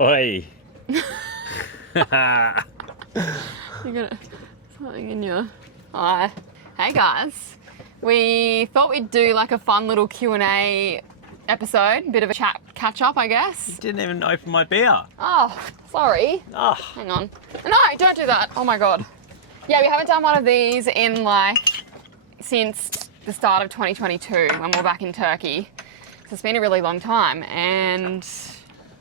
Oi. You got something in your eye. Hey guys, we thought we'd do like a fun little Q&A episode, bit of a chat catch up, I guess. You didn't even open my beer. Oh, sorry. Oh. Hang on. No, don't do that. Oh my God. Yeah, we haven't done one of these in since the start of 2022 when we were back in Turkey. So it's been a really long time, and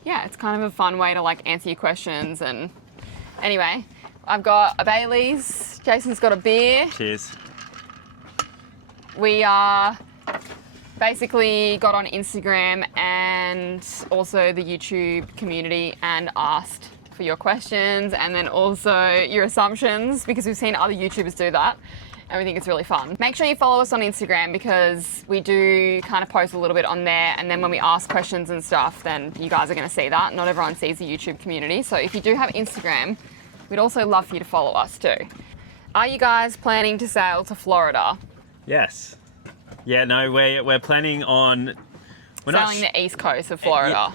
yeah, it's kind of a fun way to answer your questions. And anyway, I've got a Bailey's, Jason's got a beer. Cheers. We basically got on Instagram and also the YouTube community and asked for your questions and then also your assumptions, because we've seen other YouTubers do that and we think it's really fun. Make sure you follow us on Instagram because we do kind of post a little bit on there, and then when we ask questions and stuff, then you guys are going to see that. Not everyone sees the YouTube community. So if you do have Instagram, we'd also love for you to follow us too. Are you guys planning to sail to Florida? Yes. Yeah, no, we're planning on... Sailing the east coast of Florida.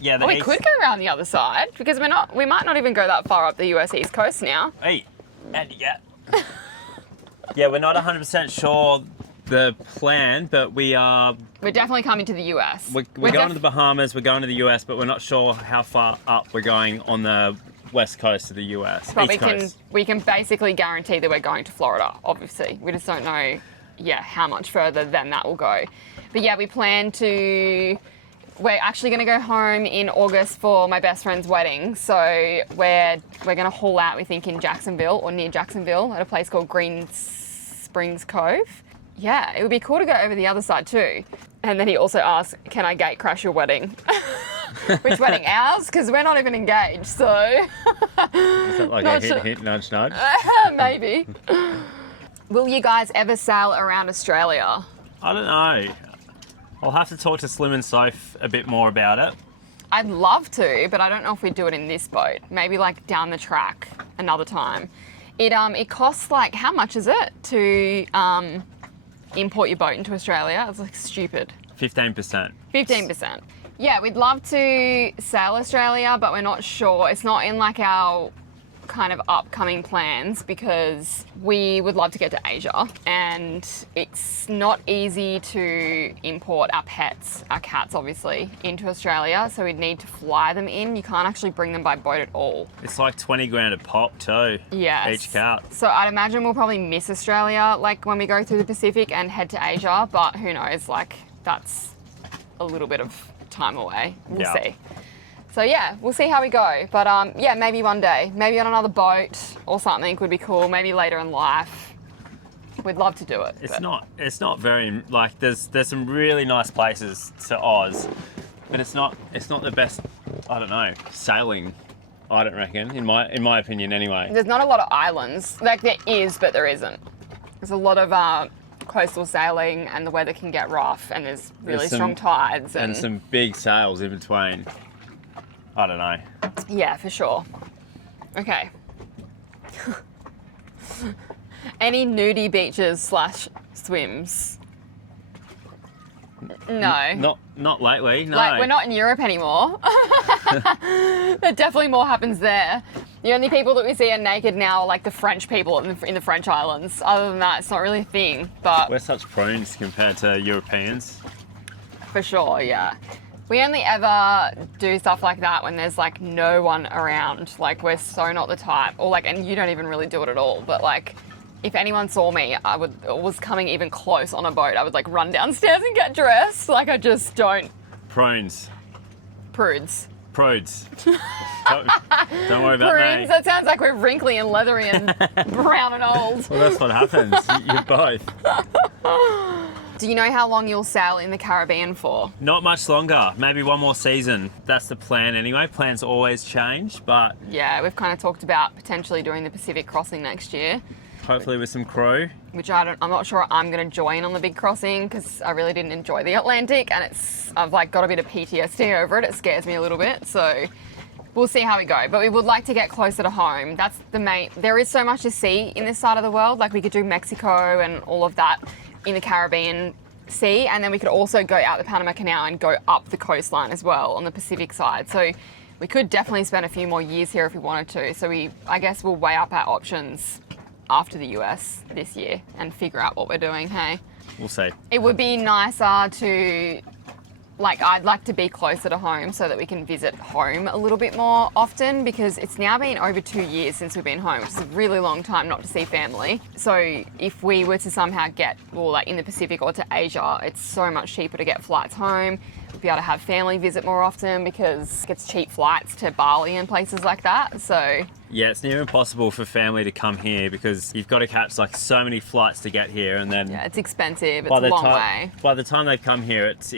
Yeah, we could go around the other side because we might not even go that far up the US East Coast now. Hey, and yeah. Yeah, we're not 100% sure the plan, but we're definitely coming to the US. We're going to the Bahamas, we're going to the US, but we're not sure how far up we're going on the west coast of the US. But we can basically guarantee that we're going to Florida, obviously. We just don't know, how much further than that will go. But yeah, we're actually going to go home in August for my best friend's wedding. So we're going to haul out, we think, in Jacksonville or near Jacksonville at a place called Green Springs Cove. Yeah, it would be cool to go over the other side too. And then he also asked, can I gate crash your wedding? Which wedding? Ours? Because we're not even engaged, so... Is that like a hint, nudge, nudge? Maybe. Will you guys ever sail around Australia? I don't know. I'll have to talk to Slim and Soph a bit more about it. I'd love to, but I don't know if we'd do it in this boat. Maybe down the track another time. It costs how much is it to import your boat into Australia? It's stupid. 15%. 15%. Yeah, we'd love to sail Australia, but we're not sure. It's not in our kind of upcoming plans because we would love to get to Asia, and it's not easy to import our pets, our cats obviously, into Australia, so we'd need to fly them in. You can't actually bring them by boat at all. It's 20 grand a pop too. Yes. Each cat. So I'd imagine we'll probably miss Australia when we go through the Pacific and head to Asia, but who knows, that's a little bit of time away. We'll see. So yeah, we'll see how we go. But maybe one day, maybe on another boat or something would be cool. Maybe later in life. We'd love to do it. It's not very there's some really nice places to Oz, but it's not the best. I don't know, sailing. I don't reckon, in my opinion anyway. There's not a lot of islands. There is, but there isn't. There's a lot of coastal sailing, and the weather can get rough, and there's really strong tides and some big sails in between. I don't know. Yeah, for sure. Okay. Any nudie beaches / swims? No. Not lately, no. We're not in Europe anymore. But definitely more happens there. The only people that we see are naked now are the French people in the French islands. Other than that, it's not really a thing. But we're such prunes compared to Europeans. For sure, yeah. We only ever do stuff like that when there's no one around. We're so not the type, or and you don't even really do it at all. But if anyone saw me, was coming even close on a boat, I would run downstairs and get dressed. I just don't. Prunes. Prudes. Prudes. Don't worry about Prunes, me. that sounds like we're wrinkly and leathery and brown and old. Well, that's what happens. You're both. Do you know how long you'll sail in the Caribbean for? Not much longer. Maybe one more season. That's the plan anyway. Plans always change, but... Yeah, we've kind of talked about potentially doing the Pacific crossing next year. Hopefully with some crew. Which I'm not sure I'm going to join on the big crossing because I really didn't enjoy the Atlantic, and I've got a bit of PTSD over it. It scares me a little bit, so we'll see how we go. But we would like to get closer to home. That's the main... There is so much to see in this side of the world. We could do Mexico and all of that in the Caribbean Sea, and then we could also go out the Panama Canal and go up the coastline as well on the Pacific side. So we could definitely spend a few more years here if we wanted to. So I guess we'll weigh up our options after the US this year and figure out what we're doing, hey? We'll see. It would be nicer to, like, I'd like to be closer to home so that we can visit home a little bit more often, because it's now been over 2 years since we've been home, which is a really long time not to see family. So if we were to somehow get, well, like in the Pacific or to Asia, it's so much cheaper to get flights home. We'll be able to have family visit more often because it gets cheap flights to Bali and places like that. So yeah, it's near impossible for family to come here because you've got to catch like so many flights to get here, and then yeah, it's expensive. It's a long way. By the time they come here, it's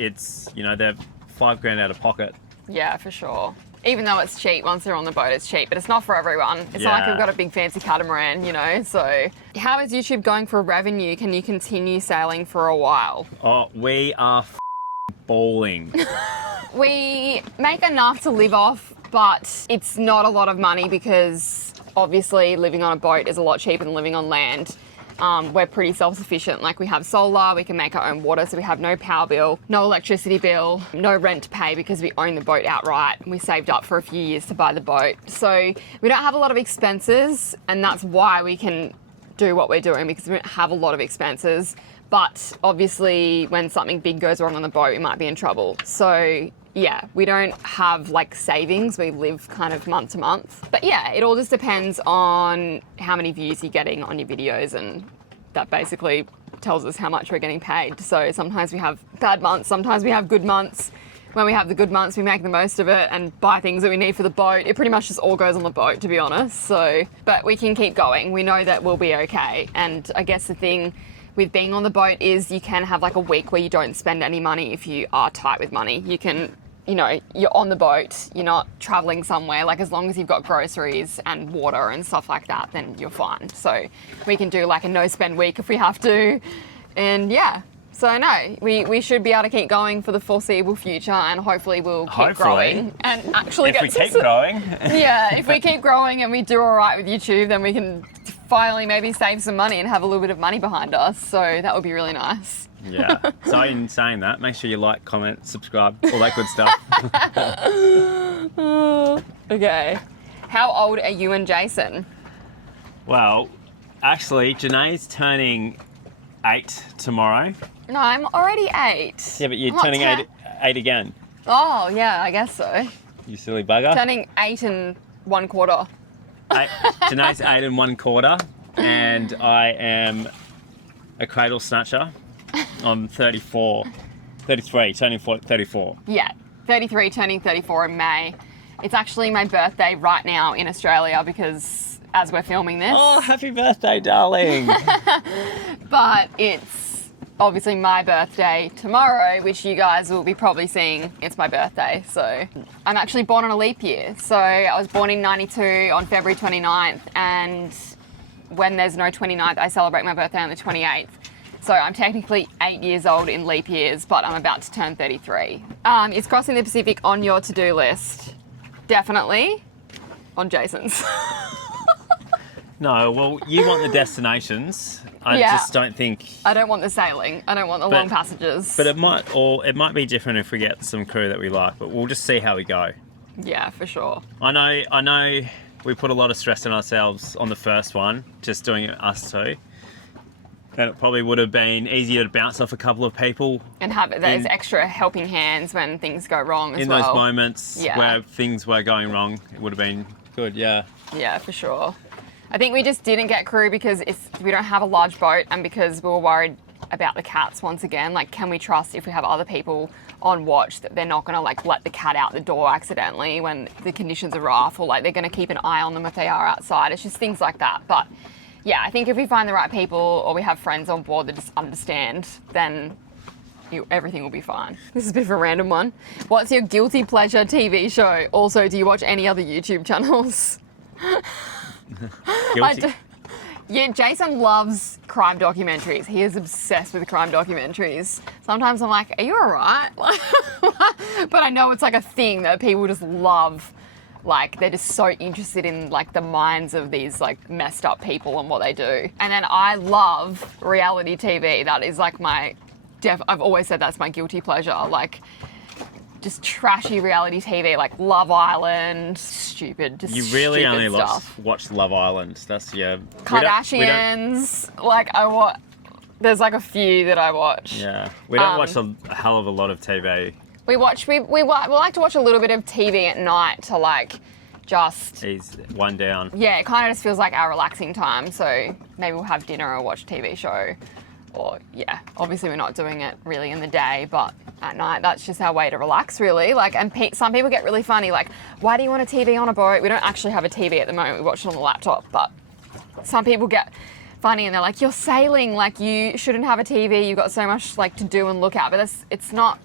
you know, they're $5,000 out of pocket. Yeah, for sure. Even though it's cheap, once they're on the boat, it's cheap, but it's not for everyone. It's not like we've got a big fancy catamaran, you know. So how is YouTube going for revenue? Can you continue sailing for a while? Oh, we are balling. We make enough to live off, but it's not a lot of money because obviously living on a boat is a lot cheaper than living on land. We're pretty self-sufficient. Like, we have solar, we can make our own water, so we have no power bill, no electricity bill, no rent to pay because we own the boat outright. We saved up for a few years to buy the boat. So we don't have a lot of expenses, and that's why we can do what we're doing, because we don't have a lot of expenses. But obviously when something big goes wrong on the boat, we might be in trouble. So yeah, we don't have like savings. We live kind of month to month. But yeah, it all just depends on how many views you're getting on your videos, and that basically tells us how much we're getting paid. So sometimes we have bad months, sometimes we have good months. When we have the good months, we make the most of it and buy things that we need for the boat. It pretty much just all goes on the boat, to be honest. So, but we can keep going. We know that we'll be okay. And I guess the thing with being on the boat is you can have like a week where you don't spend any money if you are tight with money. You can, you know, you're on the boat, you're not traveling somewhere, like as long as you've got groceries and water and stuff like that, then you're fine. So we can do like a no spend week if we have to. And yeah, so no, we should be able to keep going for the foreseeable future, and hopefully we'll keep growing and actually if we keep growing. Yeah, if we keep growing and we do all right with YouTube, then we can finally maybe save some money and have a little bit of money behind us. So that would be really nice. Yeah. So in saying that, make sure you like, comment, subscribe, all that good stuff. Okay. How old are you and Jason? Well, actually, Janae's turning 8 tomorrow. No, I'm already 8. Yeah, but you're turning 8 again. Oh, yeah, I guess so. You silly bugger. Turning 8 and 1/4. Janae's 8 and 1/4, and I am a cradle snatcher. I'm 33, turning 34. Yeah, 33, turning 34 in May. It's actually my birthday right now in Australia because as we're filming this. Oh, happy birthday, darling. But it's obviously my birthday tomorrow, which you guys will be probably seeing. It's my birthday, so I'm actually born on a leap year. So I was born in 92 on February 29th, and when there's no 29th, I celebrate my birthday on the 28th. So I'm technically 8 years old in leap years, but I'm about to turn 33. Is crossing the Pacific on your to-do list? Definitely. On Jason's. No, well, you want the destinations. I just don't think. I don't want the sailing. I don't want the long passages. But it might be different if we get some crew that we like. But we'll just see how we go. Yeah, for sure. I know. We put a lot of stress on ourselves on the first one, just doing it us two. And it probably would have been easier to bounce off a couple of people. And have those extra helping hands when things go wrong as well. In those moments where things were going wrong, it would have been good, yeah. Yeah, for sure. I think we just didn't get crew because we don't have a large boat, and because we were worried about the cats once again. Like, can we trust if we have other people on watch that they're not going to like let the cat out the door accidentally when the conditions are rough, or like they're going to keep an eye on them if they are outside. It's just things like that. But yeah, I think if we find the right people or we have friends on board that just understand, then everything will be fine. This is a bit of a random one. What's your guilty pleasure TV show? Also, do you watch any other YouTube channels? Guilty. Yeah, Jason loves crime documentaries. He is obsessed with crime documentaries. Sometimes I'm like, are you all right? But I know it's like a thing that people just love. Like, they're just so interested in like the minds of these like messed up people and what they do. And then I love reality TV. That is like I've always said that's my guilty pleasure. Like, just trashy reality TV like Love Island, stupid, just You really stupid only stuff. watch Love Island. That's your... Kardashians, there's like a few that I watch. Yeah. We don't watch a hell of a lot of TV. We like to watch a little bit of TV at night to like just... He's one down. Yeah, it kind of just feels like our relaxing time. So maybe we'll have dinner or watch a TV show. Or, yeah, obviously we're not doing it really in the day, but at night, that's just our way to relax, really. Like, and some people get really funny, like, why do you want a TV on a boat? We don't actually have a TV at the moment. We watch it on the laptop, but some people get funny and they're like, you're sailing, like, you shouldn't have a TV. You've got so much, like, to do and look at. But it's not,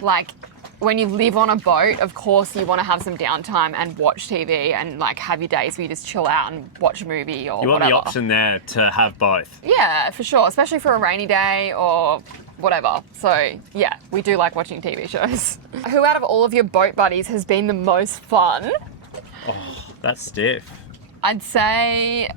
like... When you live on a boat, of course you want to have some downtime and watch TV and like have your days where you just chill out and watch a movie or whatever. You want the option there to have both. Yeah, for sure, especially for a rainy day or whatever. So yeah, we do like watching TV shows. Who out of all of your boat buddies has been the most fun? Oh, that's stiff. I'd say,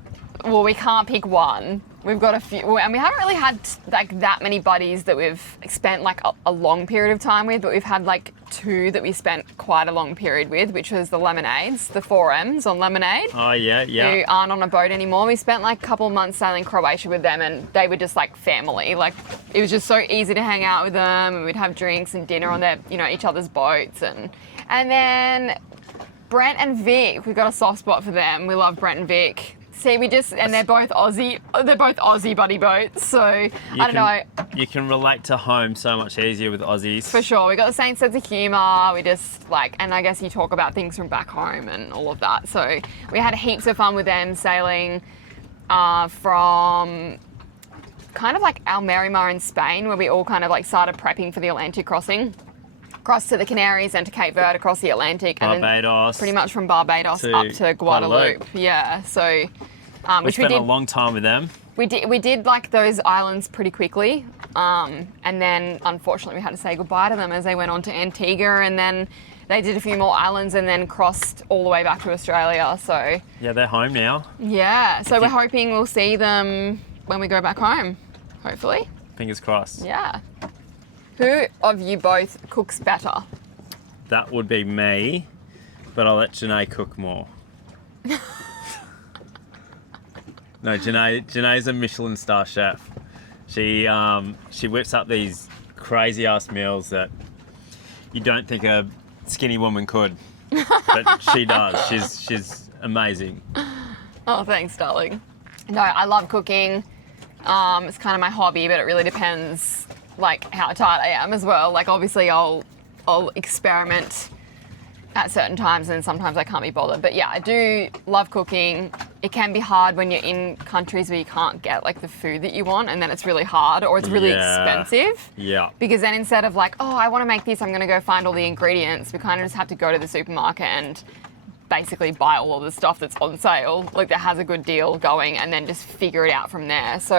well, we can't pick one. We've got a few, and we haven't really had like that many buddies that we've spent like a long period of time with, but we've had like 2 that we spent quite a long period with, which was the Lemonades, the 4Ms on Lemonade. Oh, yeah. Who aren't on a boat anymore. We spent like a couple of months sailing Croatia with them, and they were just like family. Like, it was just so easy to hang out with them, and we'd have drinks and dinner on their, each other's boats. And then Brent and Vic, we've got a soft spot for them. We love Brent and Vic. See, and they're both Aussie buddy boats, so I don't know. You can relate to home so much easier with Aussies. For sure, we got the same sense of humour, we just like, and I guess you talk about things from back home and all of that, so we had heaps of fun with them sailing from kind of like Almerimar in Spain, where we all kind of like started prepping for the Atlantic crossing. Across to the Canaries and to Cape Verde, across the Atlantic. Barbados. And pretty much from Barbados up to Guadeloupe. Yeah, so... we spent a long time with them. We did like those islands pretty quickly. And then, unfortunately, we had to say goodbye to them as they went on to Antigua. And then they did a few more islands and then crossed all the way back to Australia, so... Yeah, they're home now. Yeah, so we're hoping we'll see them when we go back home, hopefully. Fingers crossed. Yeah. Who of you both cooks better? That would be me, but I'll let Janae cook more. No, Janae's a Michelin star chef. She whips up these crazy ass meals that you don't think a skinny woman could, but she does. She's amazing. Oh, thanks, darling. No, I love cooking. It's kind of my hobby, but it really depends like how tired I am as well. Like obviously I'll experiment at certain times and sometimes I can't be bothered. But yeah, I do love cooking. It can be hard when you're in countries where you can't get like the food that you want, and then it's really hard or it's really expensive. Yeah. Because then instead of like, oh, I want to make this, I'm going to go find all the ingredients, we kind of just have to go to the supermarket and basically buy all of the stuff that's on sale, like that has a good deal going, and then just figure it out from there. So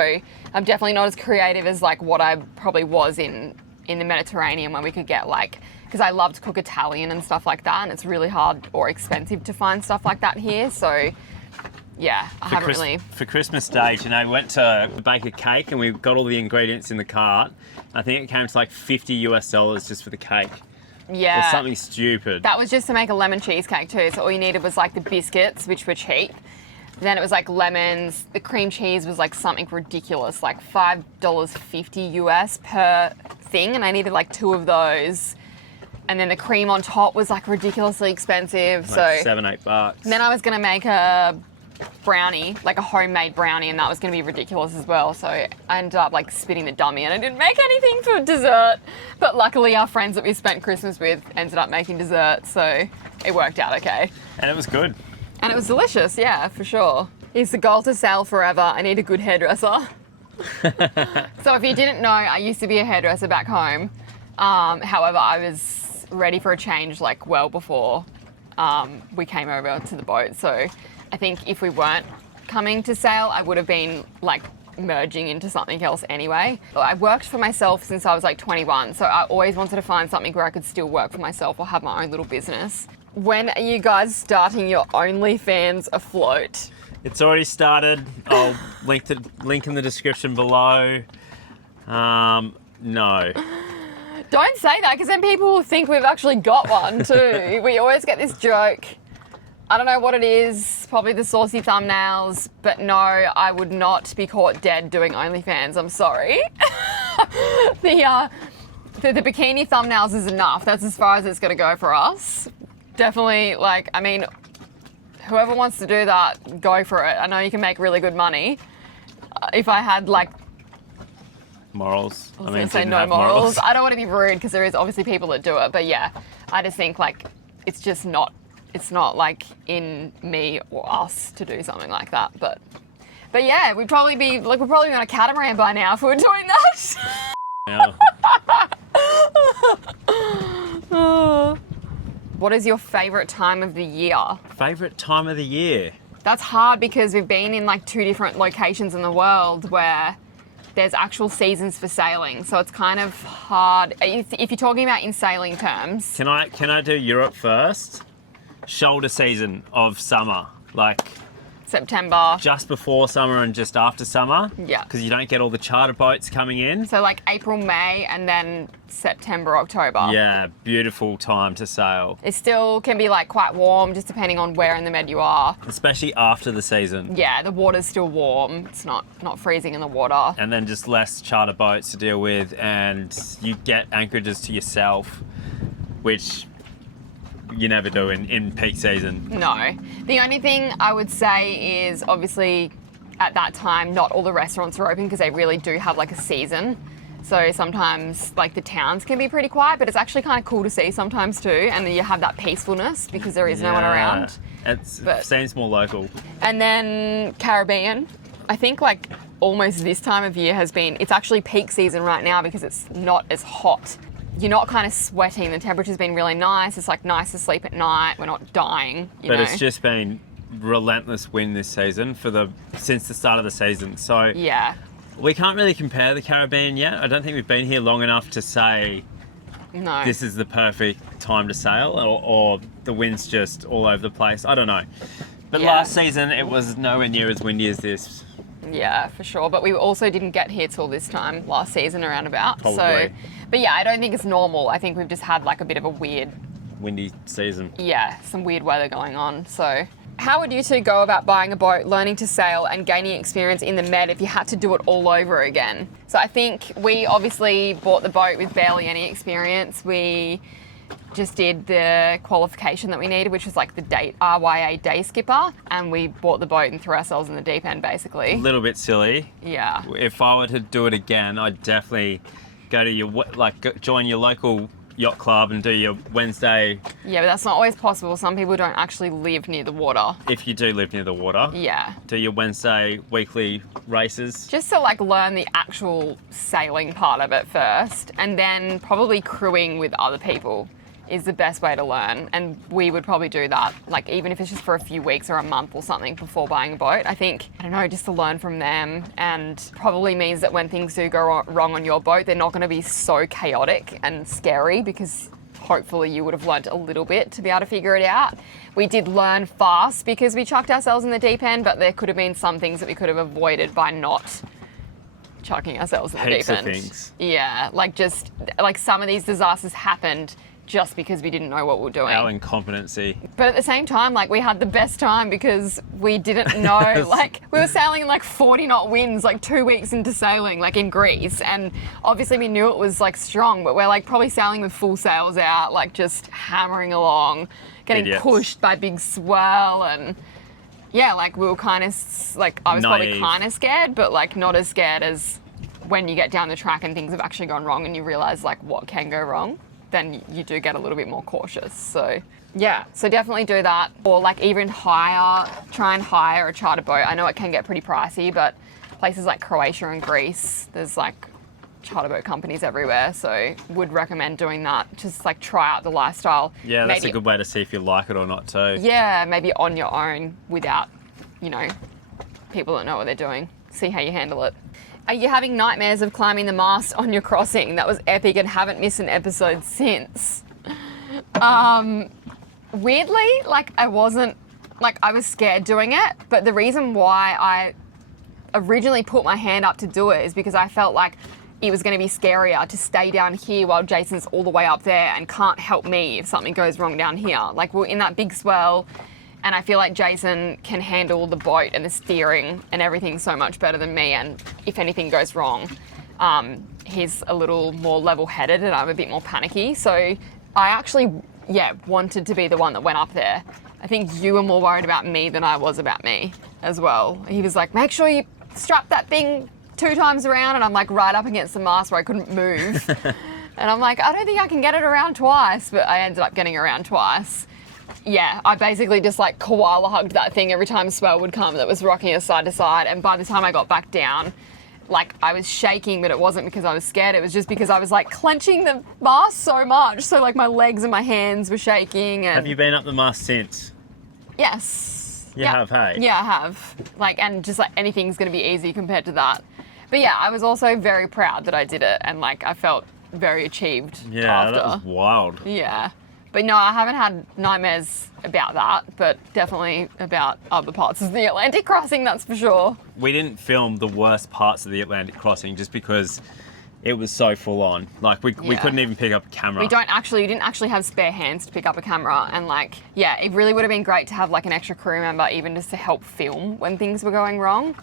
I'm definitely not as creative as like what I probably was in the Mediterranean, when we could get like, because I love to cook Italian and stuff like that, and it's really hard or expensive to find stuff like that here. So yeah, I haven't really... For Christmas Day, we went to bake a cake and we got all the ingredients in the cart. I think it came to like $50 just for the cake. Yeah. Or something stupid. That was just to make a lemon cheesecake too. So all you needed was like the biscuits, which were cheap. Then it was like lemons. The cream cheese was like something ridiculous, like $5.50 per thing. And I needed like 2 of those. And then the cream on top was like ridiculously expensive. Like so $7-8. And then I was gonna make a brownie, like a homemade brownie, and that was going to be ridiculous as well. So I ended up like spitting the dummy and I didn't make anything for dessert. But luckily our friends that we spent Christmas with ended up making dessert, so it worked out okay. And it was good. And it was delicious, yeah, for sure. It's the goal to sail forever. I need a good hairdresser. So if you didn't know, I used to be a hairdresser back home. However, I was ready for a change like well before we came over to the boat. So I think if we weren't coming to sail, I would have been like merging into something else anyway. I worked for myself since I was like 21, so I always wanted to find something where I could still work for myself or have my own little business. When are you guys starting your OnlyFans afloat? It's already started. I'll link in the description below. No. Don't say that, because then people will think we've actually got one too. We always get this joke. I don't know what it is, probably the saucy thumbnails, but no, I would not be caught dead doing OnlyFans, I'm sorry. The bikini thumbnails is enough. That's as far as it's going to go for us. Definitely, like, I mean, whoever wants to do that, go for it. I know you can make really good money. If I had, like... Morals. I was going to say no morals. I don't want to be rude, because there is obviously people that do it, but yeah, I just think, like, it's just not... It's not like in me or us to do something like that, but yeah, we'd probably be like, we're probably on a catamaran by now if we were doing that. Yeah. What is your favourite time of the year? Favourite time of the year? That's hard because we've been in like 2 different locations in the world where there's actual seasons for sailing, so it's kind of hard. If you're talking about in sailing terms. Can I do Europe first? Shoulder season of summer, like September. Just before summer and just after summer. Yeah. Because you don't get all the charter boats coming in. So like April, May, and then September, October. Yeah, beautiful time to sail. It still can be like quite warm, just depending on where in the Med you are. Especially after the season. Yeah, the water's still warm. It's not freezing in the water. And then just less charter boats to deal with, and you get anchorages to yourself, which you never do in peak season. No. The only thing I would say is obviously at that time not all the restaurants are open because they really do have like a season. So sometimes like the towns can be pretty quiet, but it's actually kind of cool to see sometimes too. And then you have that peacefulness because there is no one around. It seems more local. And then Caribbean, I think like almost this time of year it's actually peak season right now because it's not as hot. You're not kind of sweating. The temperature's been really nice. It's like nice to sleep at night. We're not dying. You know? It's just been relentless wind this season since the start of the season. So yeah, we can't really compare the Caribbean yet. I don't think we've been here long enough to say this is the perfect time to sail, or the wind's just all over the place. I don't know. But last season it was nowhere near as windy as this. Yeah, for sure. But we also didn't get here till this time last season around about. Probably. So, but yeah, I don't think it's normal. I think we've just had like a bit of a weird... windy season. Yeah, some weird weather going on. So how would you two go about buying a boat, learning to sail and gaining experience in the Med if you had to do it all over again? So I think we obviously bought the boat with barely any experience. We just did the qualification that we needed, which was like the RYA day skipper, and we bought the boat and threw ourselves in the deep end basically. A little bit silly. Yeah. If I were to do it again, I'd definitely go to join your local yacht club and do your Wednesday. Yeah, but that's not always possible. Some people don't actually live near the water. If you do live near the water. Yeah. Do your Wednesday weekly races. Just to like learn the actual sailing part of it first, and then probably crewing with other people is the best way to learn, and we would probably do that, like even if it's just for a few weeks or a month or something before buying a boat. I think, I don't know, just to learn from them, and probably means that when things do go wrong on your boat, they're not going to be so chaotic and scary because hopefully you would have learnt a little bit to be able to figure it out. We did learn fast because we chucked ourselves in the deep end, but there could have been some things that we could have avoided by not chucking ourselves in the deep end. Things. Yeah, like just like some of these disasters happened just because we didn't know what we were doing. Our incompetency. But at the same time, like we had the best time because we didn't know, like we were sailing in like 40 knot winds like 2 weeks into sailing, like in Greece. And obviously we knew it was like strong, but we're like probably sailing with full sails out, like just hammering along, getting pushed by big swell. And yeah, like we were kind of like, I was probably kind of scared, but like not as scared as when you get down the track and things have actually gone wrong and you realize like what can go wrong. Then you do get a little bit more cautious. So yeah, so definitely do that. Or like even try and hire a charter boat. I know it can get pretty pricey, but places like Croatia and Greece, there's like charter boat companies everywhere. So would recommend doing that. Just like try out the lifestyle. Yeah, that's a good way to see if you like it or not too. Yeah, maybe on your own without, people that know what they're doing. See how you handle it. Are you having nightmares of climbing the mast on your crossing? That was epic and haven't missed an episode since. Weirdly, I was scared doing it, but the reason why I originally put my hand up to do it is because I felt like it was going to be scarier to stay down here while Jason's all the way up there and can't help me if something goes wrong down here. Like, we're in that big swell, and I feel like Jason can handle the boat and the steering and everything so much better than me, and if anything goes wrong, he's a little more level-headed and I'm a bit more panicky. So I actually, wanted to be the one that went up there. I think you were more worried about me than I was about me as well. He was like, make sure you strap that thing 2 times around, and I'm like right up against the mast where I couldn't move. And I'm like, I don't think I can get it around twice, but I ended up getting around twice. Yeah, I basically just like koala hugged that thing every time a swell would come that was rocking us side to side, and by the time I got back down, like I was shaking, but it wasn't because I was scared, it was just because I was like clenching the mast so much, so like my legs and my hands were shaking. And Have you been up the mast since? Yes. You have, hey? Yeah, I have. Like, and just like anything's going to be easy compared to that. But yeah, I was also very proud that I did it, and like I felt very achieved after. That was wild. Yeah. But no, I haven't had nightmares about that, but definitely about other parts of the Atlantic crossing, that's for sure. We didn't film the worst parts of the Atlantic crossing just because it was so full on. Like, we couldn't even pick up a camera. We didn't actually have spare hands to pick up a camera, and like, yeah, it really would have been great to have like an extra crew member even just to help film when things were going wrong.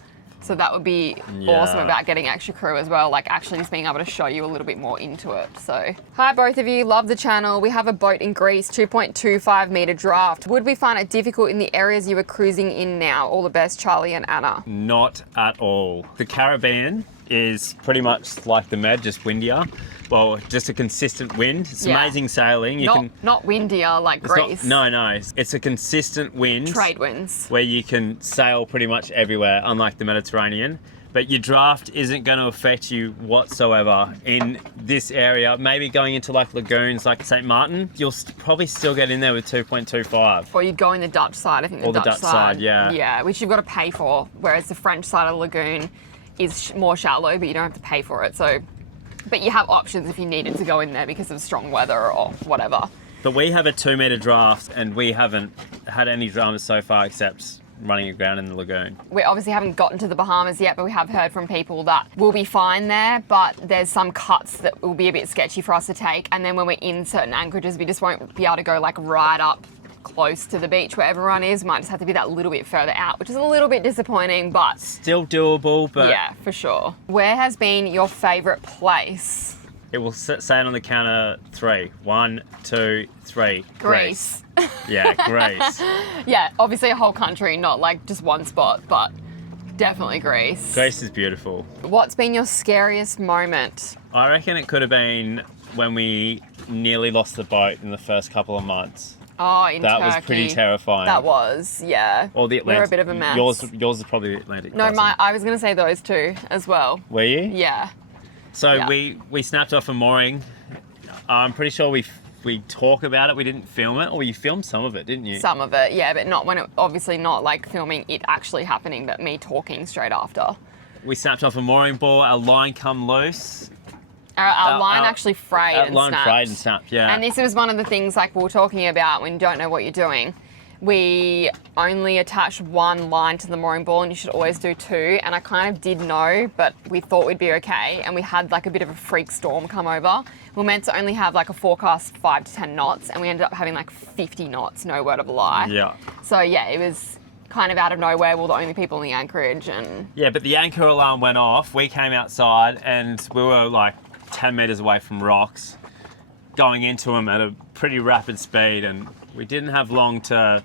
So that would be awesome about getting extra crew as well, like actually just being able to show you a little bit more into it. So, hi both of you, love the channel. We have a boat in Greece, 2.25 metre draft. Would we find it difficult in the areas you are cruising in now? All the best, Charlie and Anna. Not at all. The Caribbean is pretty much like the Med, just windier. Well, just a consistent wind. It's amazing sailing. Not windier like Greece. No. It's a consistent wind. Trade winds. Where you can sail pretty much everywhere, unlike the Mediterranean. But your draft isn't going to affect you whatsoever in this area. Maybe going into like lagoons like St. Martin, you'll probably still get in there with 2.25. Or you go in the Dutch side, I think the Dutch side. Yeah. Yeah, which you've got to pay for, whereas the French side of the lagoon is more shallow, but you don't have to pay for it. So, but you have options if you needed to go in there because of strong weather or whatever. But we have a 2 metre draft and we haven't had any dramas so far except running aground in the lagoon. We obviously haven't gotten to the Bahamas yet, but we have heard from people that we'll be fine there, but there's some cuts that will be a bit sketchy for us to take. And then when we're in certain anchorages, we just won't be able to go like right up close to the beach where everyone is. Might just have to be that little bit further out, which is a little bit disappointing, but still doable. But yeah, for sure. Where has been your favourite place? It will say it on the count of 3. 1, 2, 3. Greece. Yeah, Greece. Yeah, obviously a whole country, not like just one spot, but definitely Greece. Greece is beautiful. What's been your scariest moment? I reckon it could have been when we nearly lost the boat in the first couple of months. Oh, in Turkey. That was pretty terrifying. That was, yeah. Or the Atlantic. We're a bit of a mess. Yours is probably the Atlantic. No, I was going to say those two as well. Were you? Yeah. So yeah. we snapped off a mooring. I'm pretty sure we talk about it. We didn't film it, or you filmed some of it, didn't you? Some of it, yeah, but not when it, obviously not like filming it actually happening, but me talking straight after. We snapped off a mooring ball. Our line come loose. Our line actually frayed and snapped. Frayed and snapped, yeah. And this was one of the things like we were talking about when you don't know what you're doing. We only attach one line to the mooring ball and you should always do 2. And I kind of did know, but we thought we'd be okay. And we had like a bit of a freak storm come over. We were meant to only have like a forecast 5 to 10 knots and we ended up having like 50 knots, no word of a lie. Yeah. So yeah, it was kind of out of nowhere. We were the only people in the anchorage and... Yeah, but the anchor alarm went off. We came outside and we were like 10 metres away from rocks, going into them at a pretty rapid speed, and we didn't have long to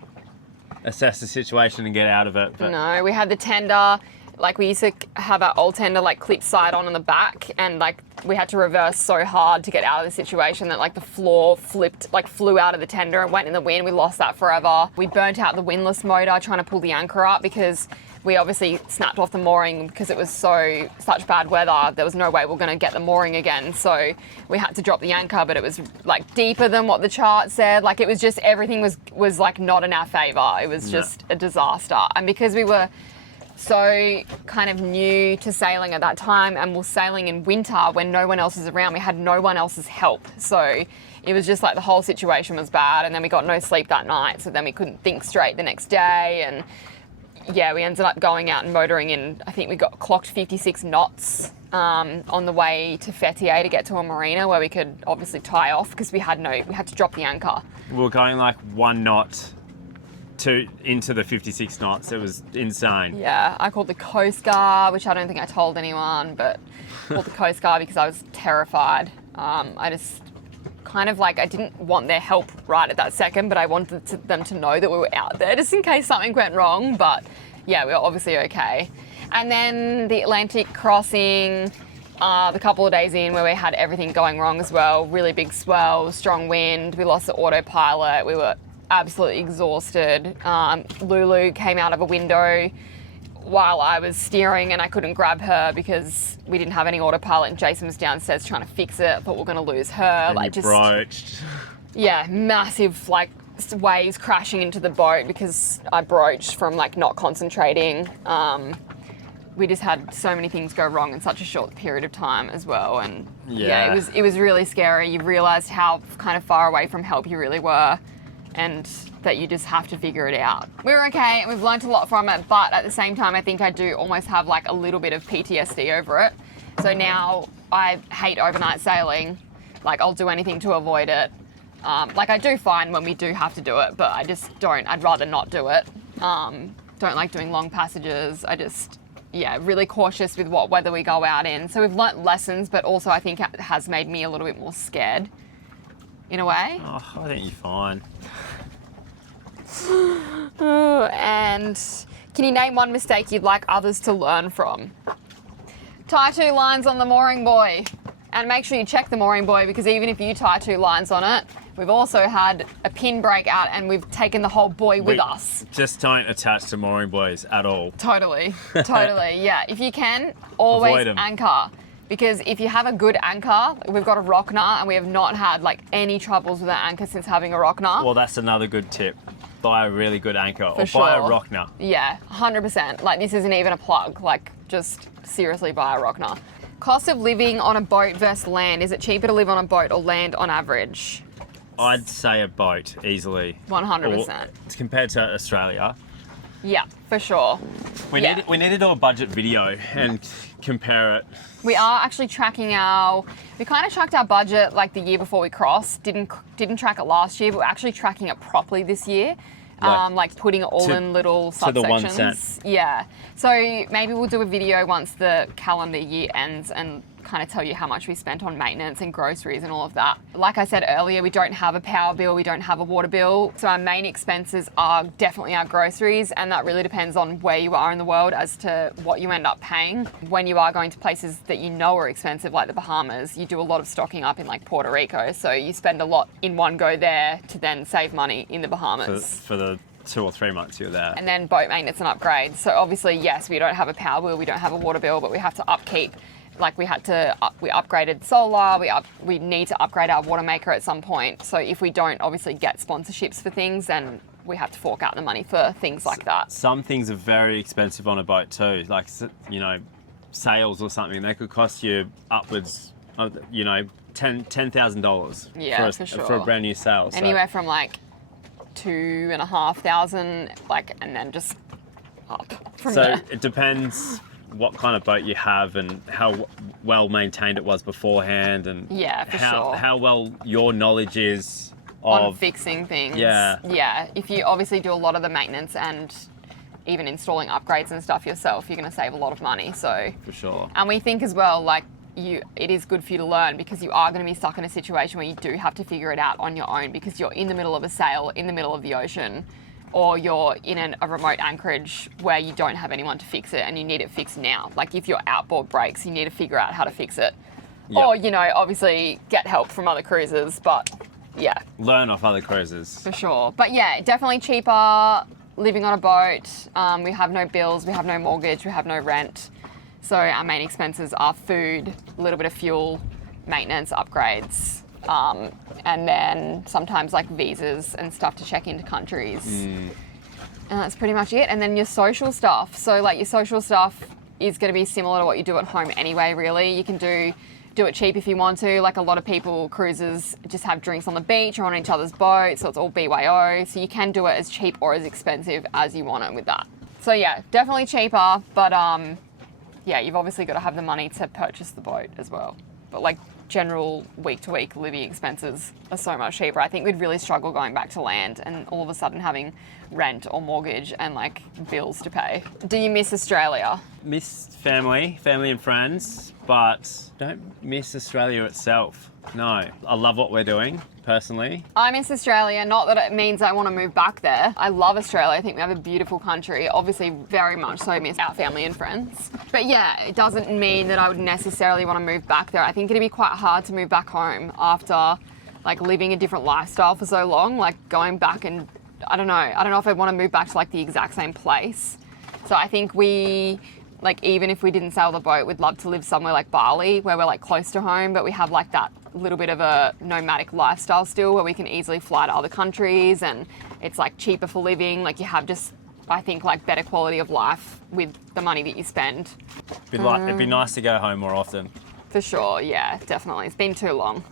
assess the situation and get out of it. But no, we had the tender, like we used to have our old tender like clip side on the back, and like we had to reverse so hard to get out of the situation that like the floor flew out of the tender and went in the wind. We lost that forever. We burnt out the windlass motor trying to pull the anchor up because we obviously snapped off the mooring because it was such bad weather. There was no way we were going to get the mooring again. So we had to drop the anchor, but it was like deeper than what the chart said. Like it was just, everything was like not in our favor. It was just a disaster. And because we were so kind of new to sailing at that time and we're sailing in winter when no one else is around, we had no one else's help. So it was just like the whole situation was bad, and then we got no sleep that night. So then we couldn't think straight the next day, and yeah, we ended up going out and motoring in, I think we got clocked 56 knots on the way to Fethiye to get to a marina where we could obviously tie off because we had to drop the anchor. We were going like 1 knot into the 56 knots. It was insane. Yeah, I called the Coast Guard, which I don't think I told anyone, but called the Coast Guard because I was terrified. I just kind of like, I didn't want their help right at that second, but I wanted them to know that we were out there just in case something went wrong. But yeah, we were obviously okay. And then the Atlantic crossing, the couple of days in where we had everything going wrong as well. Really big swell, strong wind. We lost the autopilot. We were absolutely exhausted. Lulu came out of a window while I was steering and I couldn't grab her because we didn't have any autopilot and Jason was downstairs trying to fix it. I thought we were going to lose her. And like you broached. Yeah, massive like waves crashing into the boat because I broached from like not concentrating. We just had so many things go wrong in such a short period of time as well, and yeah it was really scary. You realised how kind of far away from help you really were, and that you just have to figure it out. We were okay, and we've learnt a lot from it, but at the same time, I think I do almost have like a little bit of PTSD over it. So now I hate overnight sailing. Like I'll do anything to avoid it. Like I do fine when we do have to do it, but I just don't. I'd rather not do it. Don't like doing long passages. Really cautious with what weather we go out in. So we've learnt lessons, but also I think it has made me a little bit more scared, in a way. Oh, I think you're fine. And can you name one mistake you'd like others to learn from? Tie 2 lines on the mooring buoy. And make sure you check the mooring buoy because even if you tie 2 lines on it, we've also had a pin break out and we've taken the whole buoy with us. Just don't attach to mooring buoys at all. Totally, yeah. If you can, always anchor. Because if you have a good anchor, we've got a Rockner and we have not had like any troubles with our anchor since having a Rockner. Well, that's another good tip. Buy a really good anchor or sure. buy a Rockner. Yeah, 100%. Like this isn't even a plug. Like just seriously buy a Rockner. Cost of living on a boat versus land. Is it cheaper to live on a boat or land on average? I'd say a boat, easily. 100%. Compared to Australia. Yeah, for sure. We need to do a budget video and compare it. We are actually tracking we kind of tracked our budget like the year before we crossed. Didn't track it last year, but we're actually tracking it properly this year. Like putting it all in little subsections. To the 1 cent. Yeah. So maybe we'll do a video once the calendar year ends and kind of tell you how much we spent on maintenance and groceries and all of that. Like I said earlier, we don't have a power bill, we don't have a water bill. So our main expenses are definitely our groceries, and that really depends on where you are in the world as to what you end up paying. When you are going to places that you know are expensive, like the Bahamas, you do a lot of stocking up in like Puerto Rico. So you spend a lot in one go there to then save money in the Bahamas. For the 2 or 3 months you're there. And then boat maintenance and upgrades. So obviously, yes, we don't have a power bill, we don't have a water bill, but we have to upkeep. Like we upgraded solar, we need to upgrade our water maker at some point. So if we don't obviously get sponsorships for things, then we have to fork out the money for things like that. Some things are very expensive on a boat too. Like, sails or something, they could cost you upwards of, $10,000. Yeah, for sure. For a brand new sail. Anywhere from like 2,500, and then just up from there. So it depends what kind of boat you have and how well maintained it was beforehand, and how well your knowledge is on fixing things. Yeah. If you obviously do a lot of the maintenance and even installing upgrades and stuff yourself, you're going to save a lot of money. So for sure. And we think as well, like it is good for you to learn because you are going to be stuck in a situation where you do have to figure it out on your own because you're in the middle of a sail, in the middle of the ocean, or you're in a remote anchorage where you don't have anyone to fix it and you need it fixed now. Like if your outboard breaks, you need to figure out how to fix it. Yep. Or, obviously get help from other cruisers, but yeah. Learn off other cruisers. For sure. But yeah, definitely cheaper living on a boat. We have no bills, we have no mortgage, we have no rent. So our main expenses are food, a little bit of fuel, maintenance, upgrades. And then sometimes like visas and stuff to check into countries. And that's pretty much it. And then your social stuff. So like your social stuff is going to be similar to what you do at home anyway, really. You can do it cheap if you want to. Like a lot of people, cruisers, just have drinks on the beach or on each other's boats. So it's all BYO. So you can do it as cheap or as expensive as you want it with that. So yeah, definitely cheaper, but yeah, you've obviously got to have the money to purchase the boat as well. But like general week-to-week living expenses are so much cheaper. I think we'd really struggle going back to land and all of a sudden having rent or mortgage and like bills to pay. Do you miss Australia? Miss family and friends, but don't miss Australia itself. No, I love what we're doing, personally. I miss Australia, not that it means I want to move back there. I love Australia. I think we have a beautiful country. Obviously, very much so miss our family and friends. But yeah, it doesn't mean that I would necessarily want to move back there. I think it'd be quite hard to move back home after like living a different lifestyle for so long, like going back and I don't know if I'd want to move back to like the exact same place. So I think like even if we didn't sail the boat, we'd love to live somewhere like Bali where we're like close to home, but we have like that little bit of a nomadic lifestyle still where we can easily fly to other countries and it's like cheaper for living. Like you have just, I think, like better quality of life with the money that you spend. It'd be nice to go home more often. For sure, yeah, definitely. It's been too long.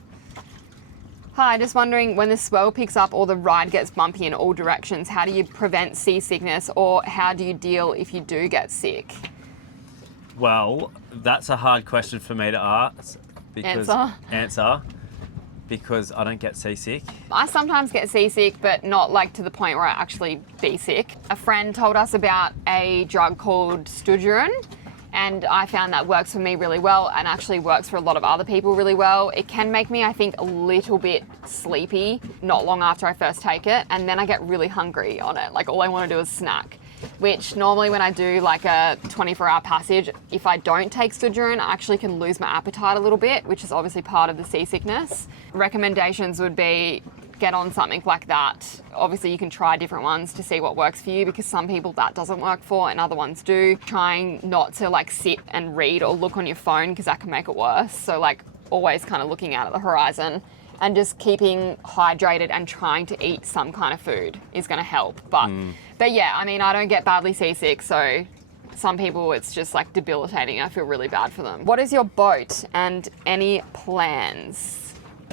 Hi, just wondering, when the swell picks up or the ride gets bumpy in all directions, how do you prevent seasickness or how do you deal if you do get sick? Well, that's a hard question for me to answer because I don't get seasick. I sometimes get seasick, but not like to the point where I actually be sick. A friend told us about a drug called Stujurin, and I found that works for me really well and actually works for a lot of other people really well. It can make me, I think, a little bit sleepy not long after I first take it, and then I get really hungry on it. Like all I want to do is snack, which normally when I do like a 24-hour passage, if I don't take Stujurin, I actually can lose my appetite a little bit, which is obviously part of the seasickness. Recommendations would be get on something like that. Obviously you can try different ones to see what works for you because some people that doesn't work for and other ones do. Trying not to like sit and read or look on your phone because that can make it worse. So like always kind of looking out at the horizon and just keeping hydrated and trying to eat some kind of food is going to help. But yeah, I mean, I don't get badly seasick, so some people it's just like debilitating. I feel really bad for them. What is your boat and any plans?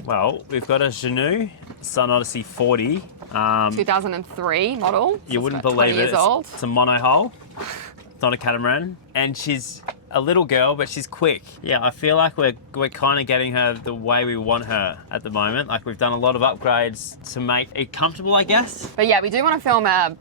Well, we've got a Genu Sun Odyssey 40. 2003 model. You wouldn't believe it. It's a monohull. It's not a catamaran. And she's a little girl, but she's quick. Yeah, I feel like we're kind of getting her the way we want her at the moment. Like we've done a lot of upgrades to make it comfortable, I guess. But yeah, we do want to film a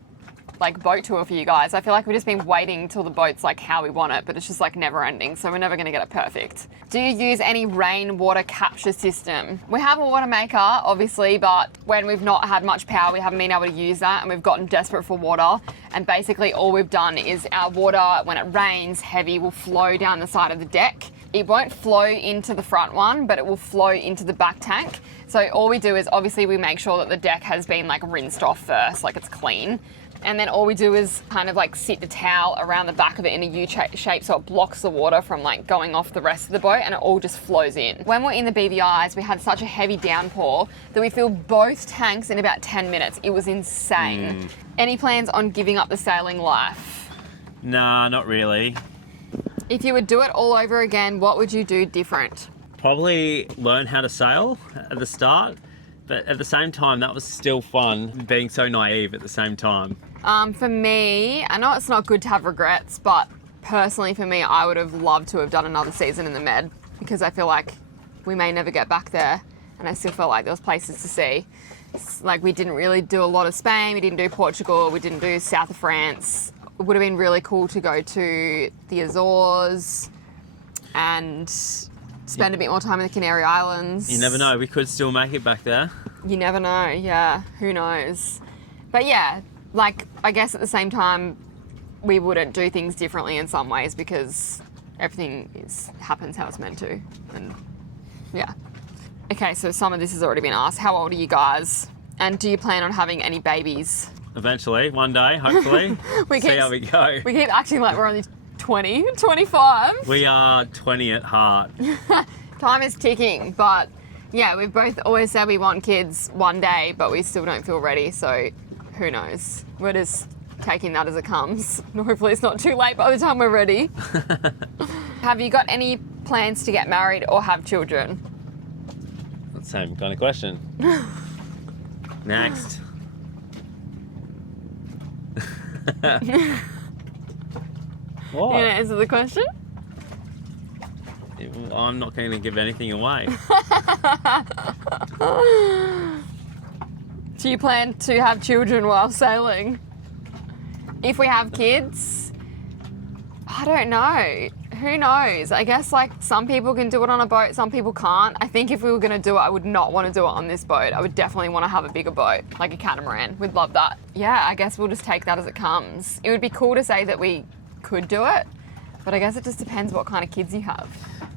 like boat tour for you guys. I feel like we've just been waiting till the boat's like how we want it, but it's just like never ending, so we're never going to get it perfect. Do you use any rainwater capture system? We have a water maker, obviously, but when we've not had much power, we haven't been able to use that and we've gotten desperate for water. And basically all we've done is our water, when it rains heavy, will flow down the side of the deck. It won't flow into the front one, but it will flow into the back tank. So all we do is obviously we make sure that the deck has been like rinsed off first, like it's clean. And then all we do is kind of like sit the towel around the back of it in a U shape so it blocks the water from like going off the rest of the boat and it all just flows in. When we're in the BVIs, we had such a heavy downpour that we filled both tanks in about 10 minutes. It was insane. Any plans on giving up the sailing life? Nah, not really. If you would do it all over again, what would you do different? Probably learn how to sail at the start. But at the same time, that was still fun, being so naive at the same time. For me, I know it's not good to have regrets, but personally for me, I would have loved to have done another season in the Med because I feel like we may never get back there and I still felt like there was places to see. It's like we didn't really do a lot of Spain, we didn't do Portugal, we didn't do south of France. It would have been really cool to go to the Azores and spend a bit more time in the Canary Islands. You never know, we could still make it back there. You never know, yeah, who knows. But yeah, like I guess at the same time, we wouldn't do things differently in some ways because everything happens how it's meant to, and yeah. Okay, so some of this has already been asked. How old are you guys? And do you plan on having any babies? Eventually, one day, hopefully. See how we go. We keep acting like we're only 20, 25. We are 20 at heart. Time is ticking, but yeah, we've both always said we want kids one day, but we still don't feel ready, so who knows? We're just taking that as it comes. Hopefully it's not too late by the time we're ready. Have you got any plans to get married or have children? Same kind of question. Next. What? You gonna answer the question? I'm not going to give anything away. Do you plan to have children while sailing? If we have kids, I don't know. Who knows? I guess like some people can do it on a boat, some people can't. I think if we were going to do it, I would not want to do it on this boat. I would definitely want to have a bigger boat, like a catamaran. We'd love that. Yeah, I guess we'll just take that as it comes. It would be cool to say that we could do it, but I guess it just depends what kind of kids you have.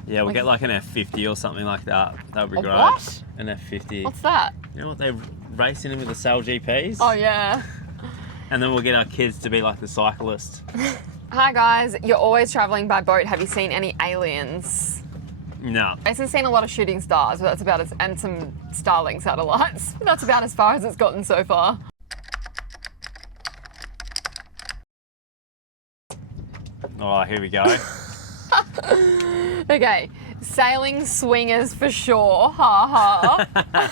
Yeah, we'll get like an F50 or something like that. That would be great. What? An F50. What's that? You know what they're racing in with the Sail GPs? Oh yeah. And then we'll get our kids to be like the cyclist. Hi guys, you're always traveling by boat. Have you seen any aliens? No. Jason's seen a lot of shooting stars, but that's about as, and some Starlink satellites. But that's about as far as it's gotten so far. Oh, here we go. Okay, sailing swingers for sure. Ha ha.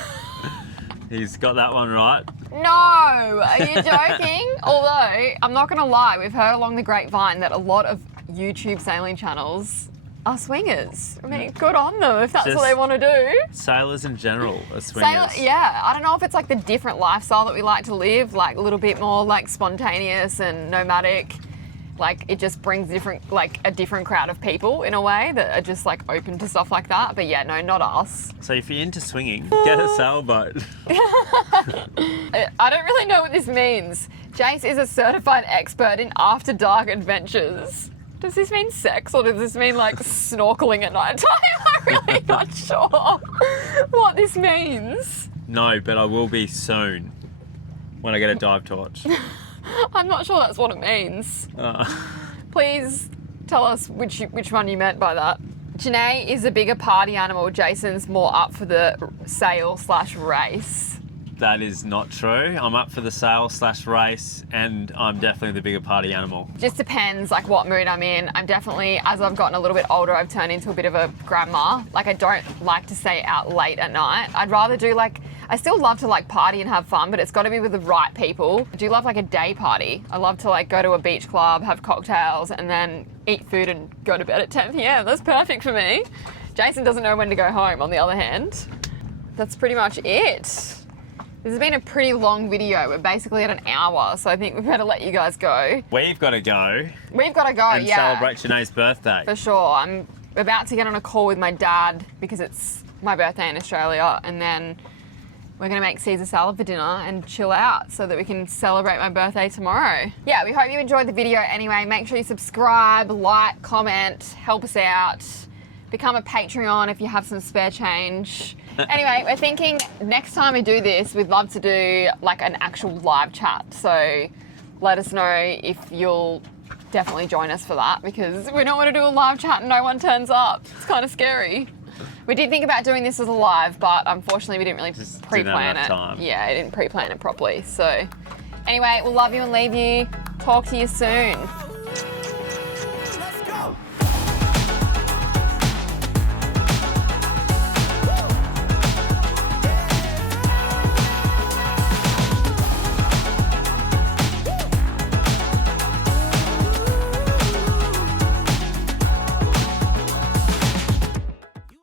He's got that one right. No, are you joking? Although, I'm not gonna lie, we've heard along the grapevine that a lot of YouTube sailing channels are swingers. I mean, good on them if that's Just what they want to do. Sailors in general are swingers. Yeah, I don't know if it's like the different lifestyle that we like to live, like a little bit more like spontaneous and nomadic. Like it just brings different, like a different crowd of people in a way that are just like open to stuff like that. But yeah, no, not us. So if you're into swinging, get a sailboat. I don't really know what this means. Jace is a certified expert in after dark adventures. Does this mean sex or does this mean like snorkeling at night time? I'm really not sure what this means. No, but I will be soon when I get a dive torch. I'm not sure that's what it means. Please tell us which one you meant by that. Janae is a bigger party animal. Jason's more up for the sail/race. That is not true. I'm up for the sail/race and I'm definitely the bigger party animal. Just depends like what mood I'm in. I'm definitely, as I've gotten a little bit older, I've turned into a bit of a grandma. Like I don't like to stay out late at night. I'd rather do like, I still love to like party and have fun, but it's got to be with the right people. I do love like a day party. I love to like go to a beach club, have cocktails and then eat food and go to bed at 10 p.m. That's perfect for me. Jason doesn't know when to go home on the other hand. That's pretty much it. This has been a pretty long video. We're basically at an hour, so I think we better let you guys go. We've got to go. We've got to go, and celebrate Janae's birthday. For sure. I'm about to get on a call with my dad because it's my birthday in Australia, and then we're going to make Caesar salad for dinner and chill out so that we can celebrate my birthday tomorrow. Yeah, we hope you enjoyed the video anyway. Make sure you subscribe, like, comment, help us out. Become a Patreon if you have some spare change. Anyway, we're thinking next time we do this, we'd love to do like an actual live chat. So let us know if you'll definitely join us for that because we don't want to do a live chat and no one turns up. It's kind of scary. We did think about doing this as a live, but unfortunately we didn't really pre-plan it. Time. Yeah, I didn't pre-plan it properly. So anyway, we'll love you and leave you. Talk to you soon.